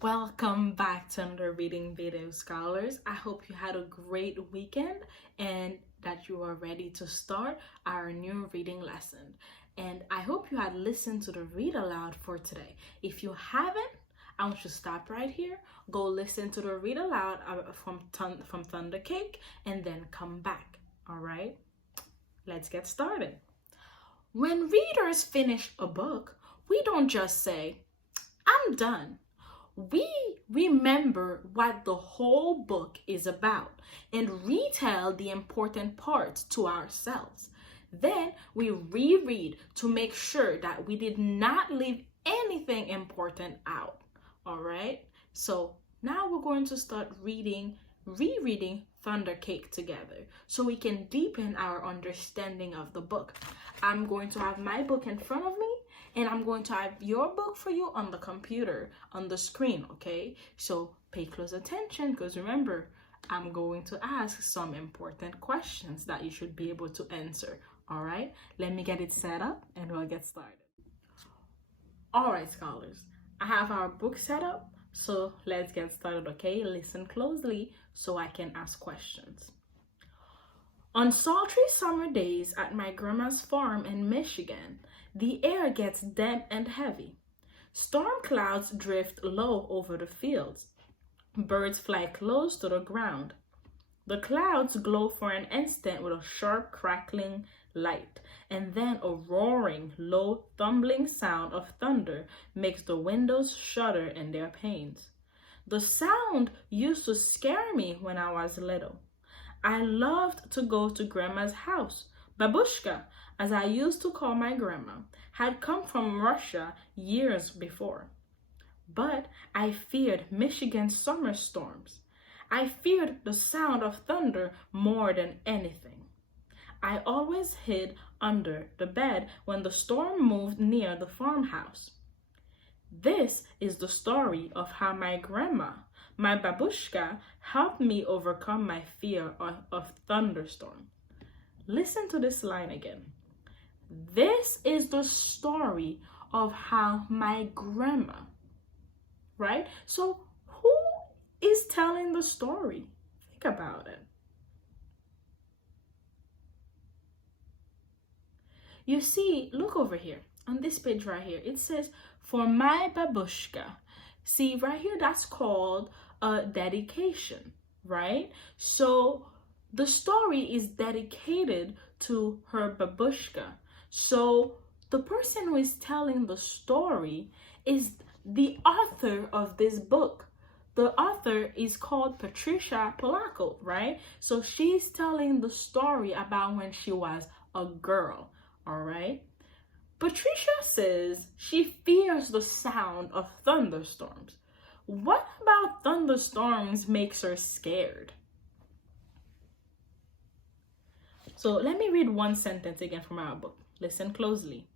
Welcome back to another reading video, scholars. I hope you had a great weekend and that you are ready to start our new reading lesson. And I hope you had listened to the read aloud for today. If you haven't, I want you to stop right here, go listen to the read aloud from Thunder Cake, and then come back. All right, let's get started. When readers finish a book, we don't just say, "I'm done." We remember what the whole book is about and retell the important parts to ourselves. Then we reread to make sure that we did not leave anything important out. All right? So now we're going to start rereading Thunder Cake together so we can deepen our understanding of the book. I'm going to have my book in front of me, and I'm going to have your book for you on the computer, on the screen, okay? So pay close attention, because remember, I'm going to ask some important questions that you should be able to answer, all right? Let me get it set up and we'll get started. All right, scholars, I have our book set up, so let's get started, okay? Listen closely so I can ask questions. On sultry summer days at my grandma's farm in Michigan, the air gets damp and heavy. Storm clouds drift low over the fields. Birds fly close to the ground. The clouds glow for an instant with a sharp crackling light, and then a roaring, low, tumbling sound of thunder makes the windows shudder in their panes. The sound used to scare me when I was little. I loved to go to Grandma's house. Babushka, as I used to call my grandma, had come from Russia years before. But I feared Michigan's summer storms. I feared the sound of thunder more than anything. I always hid under the bed when the storm moved near the farmhouse. This is the story of how my grandma, my babushka, helped me overcome my fear of thunderstorm. Listen to this line again. This is the story of how my grandma, right? So who is telling the story? Think about it. You see, look over here on this page right here. It says, for my babushka. See, right here, that's called a dedication, right? So the story is dedicated to her babushka. So the person who is telling the story is the author of this book. The author is called Patricia Polacco, right? So she's telling the story about when she was a girl, all right? Patricia says she fears the sound of thunderstorms. What about thunderstorms makes her scared? So let me read one sentence again from our book. Listen closely.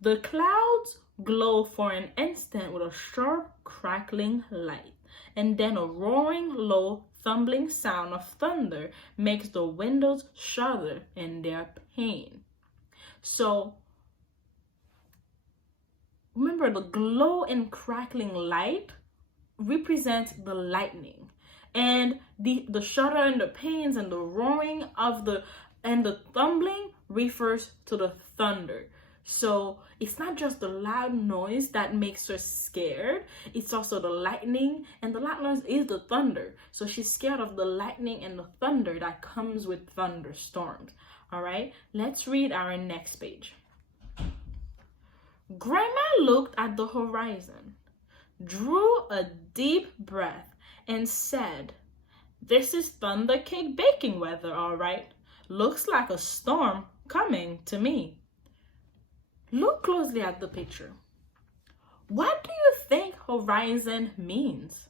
The clouds glow for an instant with a sharp crackling light, and then a roaring, low, thumbling sound of thunder makes the windows shudder in their pain. So remember, the glow and crackling light represents the lightning, and the shudder and the pains and the roaring of the tumbling refers to the thunder. So it's not just the loud noise that makes her scared, it's also the lightning, and the loud noise is the thunder. So she's scared of the lightning and the thunder that comes with thunderstorms. All right, let's read our next page. Grandma looked at the horizon, drew a deep breath, and said, "This is Thunder Cake baking weather, all right. Looks like a storm coming to me." Look closely at the picture. What do you think horizon means?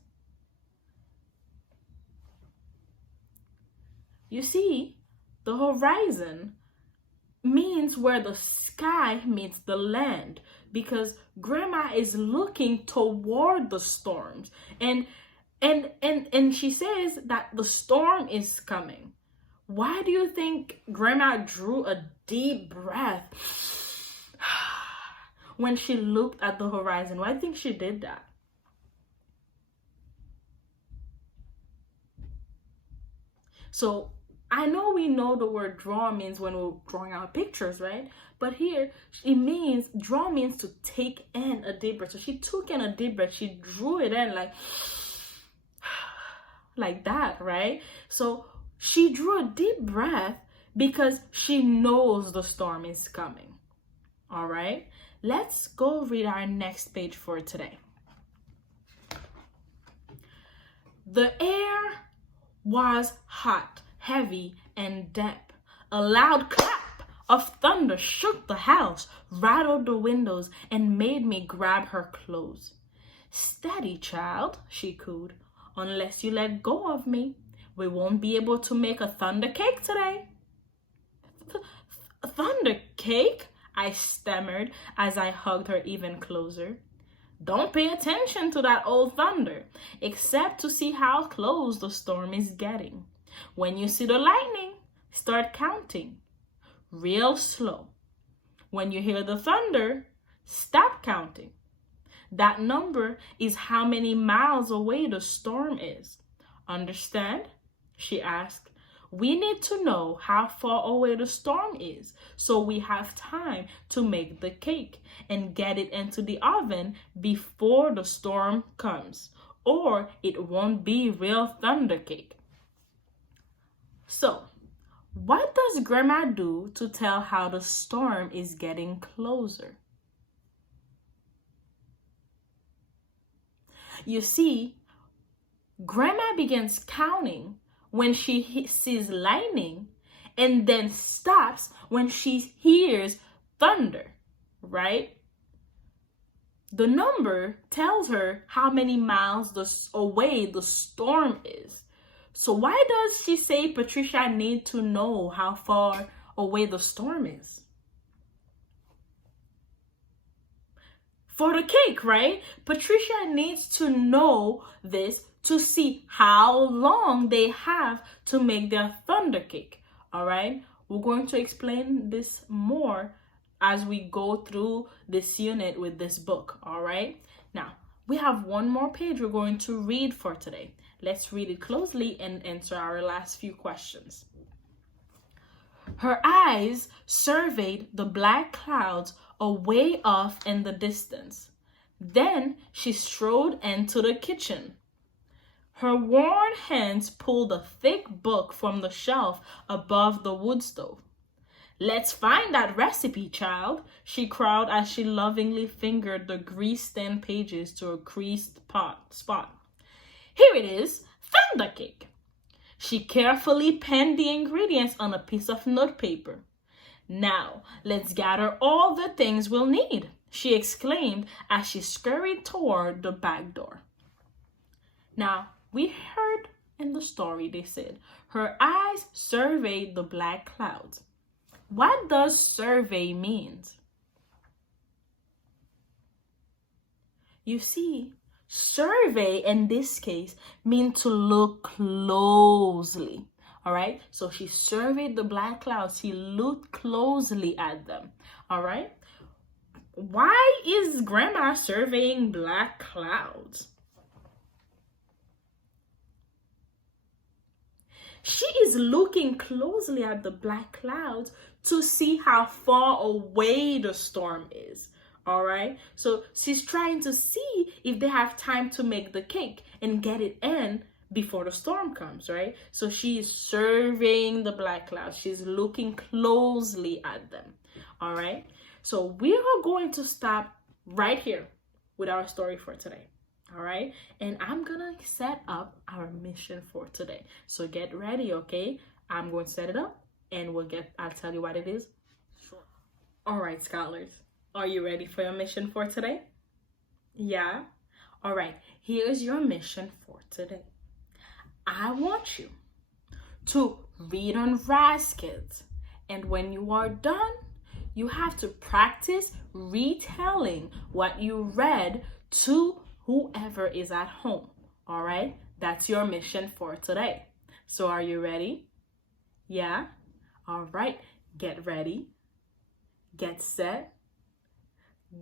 You see, the horizon means where the sky meets the land, because grandma is looking toward the storms, and she says that the storm is coming. Why do you think grandma drew a deep breath when she looked at the horizon. Why do you think she did that? So I know we know the word draw means when we're drawing out pictures, right? But here it means draw means to take in a deep breath. So she took in a deep breath. She drew it in like that, right? So she drew a deep breath because she knows the storm is coming. All right, let's go read our next page for today. The air was hot, heavy, and damp. A loud clap of thunder shook the house, rattled the windows, and made me grab her clothes. Steady, child, she cooed. Unless you let go of me, we won't be able to make a thunder cake today. Thunder cake? I stammered as I hugged her even closer. Don't pay attention to that old thunder, except to see how close the storm is getting. When you see the lightning, start counting. Real slow. When you hear the thunder, stop counting. That number is how many miles away the storm is. Understand? She asked. We need to know how far away the storm is so we have time to make the cake and get it into the oven before the storm comes, or it won't be real thunder cake. So, what does Grandma do to tell how the storm is getting closer? You see, Grandma begins counting when she sees lightning and then stops when she hears thunder, right? The number tells her how many miles away the storm is. So why does she say Patricia need to know how far away the storm is? For the cake, right? Patricia needs to know this to see how long they have to make their thunder cake. All right, we're going to explain this more as we go through this unit with this book. All right, now we have one more page we're going to read for today. Let's read it closely and answer our last few questions. Her eyes surveyed the black clouds away off in the distance. Then she strode into the kitchen. Her worn hands pulled a thick book from the shelf above the wood stove. Let's find that recipe, child, she cried as she lovingly fingered the grease-stained pages to a creased spot. Here it is, thunder cake. She carefully penned the ingredients on a piece of notepaper. Now, let's gather all the things we'll need, she exclaimed as she scurried toward the back door. Now, we heard in the story, they said, her eyes surveyed the black clouds. What does survey mean? You see, survey in this case means to look closely. All right, so she surveyed the black clouds. She looked closely at them. All right, why is Grandma surveying black clouds? She is looking closely at the black clouds to see how far away the storm is. All right, so she's trying to see if they have time to make the cake and get it in before the storm comes, right? So she is surveying the black clouds. She's looking closely at them. All right, so we are going to stop right here with our story for today. All right, and I'm gonna set up our mission for today. So get ready, okay? I'm going to set it up and I'll tell you what it is. Sure. All right, scholars, are you ready for your mission for today? Yeah? All right, here's your mission for today. I want you to read on RazKids, and when you are done, you have to practice retelling what you read to whoever is at home. All right, that's your mission for today. So are you ready? Yeah? All right, get ready, get set,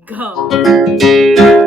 go.